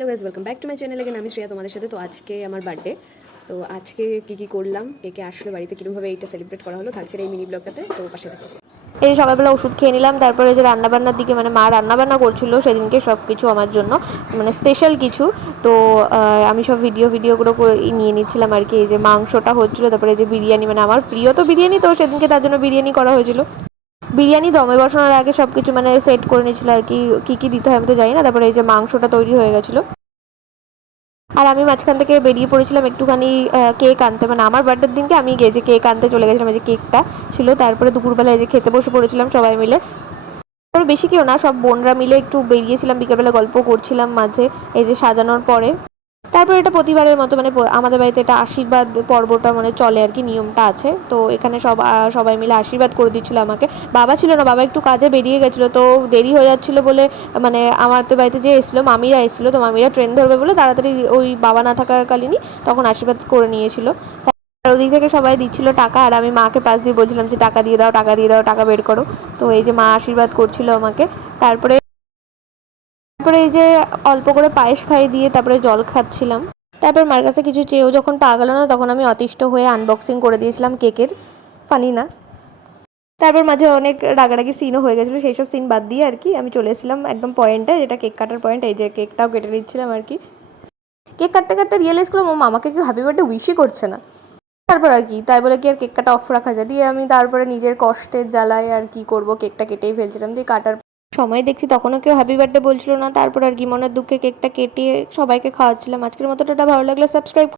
Hello guys, welcome back to my channel. Again আমি শ্রেয়া তোমাদের সাথে। তো আজকে আমার বার্থডে। তো আজকে কী করলাম, কে আসলে বাড়িতে কীভাবে এইটা সেলিব্রেট করা হলো থাকছে এই মিনি ব্লগটাতে। তো পাশে থাকো। এই সকালবেলা ওষুধ খেয়ে নিলাম, তারপরে যে রান্নাবান্নার দিকে মানে মা রান্নাবান্না করছিল সেদিনকে সব কিছু আমার জন্য মানে স্পেশাল কিছু। তো আমি সব ভিডিওগুলো করে নিয়ে নিচ্ছিলাম আর কি। এই যে মাংসটা হচ্ছিলো, তারপরে যে বিরিয়ানি, মানে আমার প্রিয় তো বিরিয়ানি, তো সেদিনকে তার জন্য বিরিয়ানি করা হয়েছিল। বিরিয়ানি দমে বসানোর আগে সব কিছু মানে সেট করে নিয়েছিল আর কি, কী কী দিতে হয় আমি তো জানি না। তারপরে এই যে মাংসটা তৈরি হয়ে গেছিলো, আর আমি মাঝখান থেকে বেরিয়ে পড়েছিলাম একটুখানি কেক আনতে। মানে আমার বার্থডের দিনকে আমি যে কেক আনতে চলে গেছিলাম, এই যে কেকটা ছিল। তারপরে দুপুরবেলা এই যে খেতে বসে পড়েছিলাম সবাই মিলে। তারপর বেশি কেউ না, সব বোনরা মিলে একটু বেরিয়েছিলাম, বিকেলবেলা গল্প করছিলাম মাঝে এই যে সাজানোর পরে। তারপর এটা প্রতিবারের মতো মানে আমাদের বাড়িতে এটা আশীর্বাদ পর্বটা মানে চলে আর কি, নিয়মটা আছে। তো এখানে সবাই মিলে আশীর্বাদ করে দিচ্ছিল আমাকে। বাবা ছিল না, বাবা একটু কাজে বেরিয়ে গেছিলো, তো দেরি হয়ে যাচ্ছিলো বলে মানে আমাদের বাড়িতে যে এসেছিলো মামিরা এসেছিলো, তো মামিরা ট্রেন ধরবে বলে তাড়াতাড়ি ওই বাবা না থাকাকালীনই তখন আশীর্বাদ করে নিয়েছিল। আর ওদিক থেকে সবাই দিচ্ছিল টাকা, আর আমি মাকে পাশ দিয়ে বলছিলাম যে টাকা দিয়ে দাও, টাকা দিয়ে দাও, টাকা বের করো। তো এই যে মা আশীর্বাদ করছিল আমাকে। তারপরে তারপরে এই যে অল্প করে পায়েস খাইয়ে দিয়ে তারপরে জল খাচ্ছিলাম। তারপর মার কাছে কিছু চেয়েও যখন পাওয়া গেল না, তখন আমি অতিষ্ঠ হয়ে আনবক্সিং করে দিয়েছিলাম কেকের। ফানি না? তারপর মাঝে অনেক রাগারাগি সিনও হয়ে গেছিলো, সেই সব সিন বাদ দিয়ে আর কি আমি চলে এসেছিলাম একদম পয়েন্টে, যেটা কেক কাটার পয়েন্ট। এই যে কেকটাও কেটে নিচ্ছিলাম আর কি। কেক কাটতে কাটতে রিয়েলাইজ করলাম ও আমাকে কেউ হ্যাপি বার্থডে উইশই করছে না। তারপর আর কি, তাই বলে কি আর কেক কাটা অফ রাখা যায়? দিয়ে আমি তারপরে নিজের কষ্টের জ্বালায় আর কি করব, কেকটা কেটেই ফেলছিলাম। দিয়ে কাটার সময় দেখছি তখনও কেউ হ্যাপি বার্থডে বলছিল না। তারপর আর কি মনের দুঃখে কেকটা কেটে সবাইকে খাওয়াচ্ছিলাম। আজকের মতো টাটা, ভালো লাগলে সাবস্ক্রাইব।